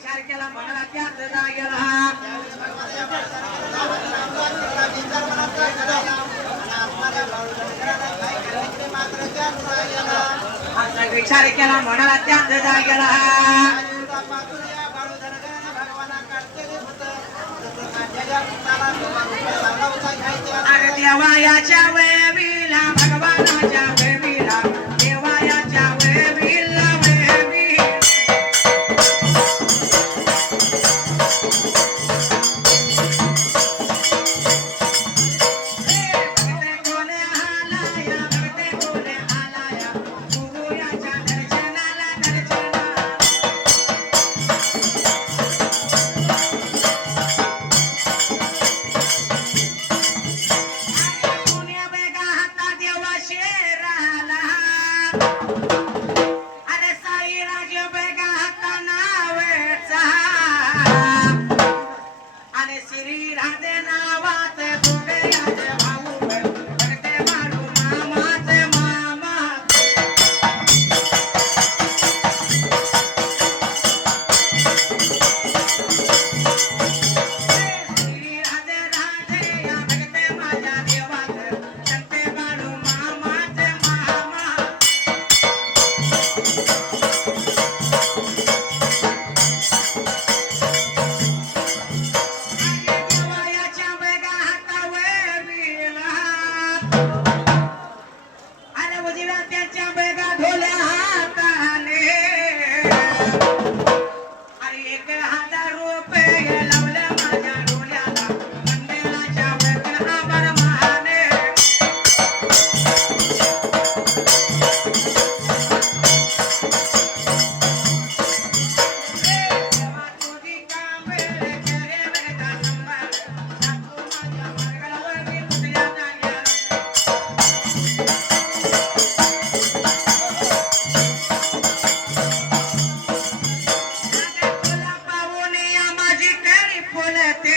विचार केला मनाला त्याच जागेला विचार केला मनाला त्याच जागेला अरे देवायाच्या वेळीला भगवान போல தே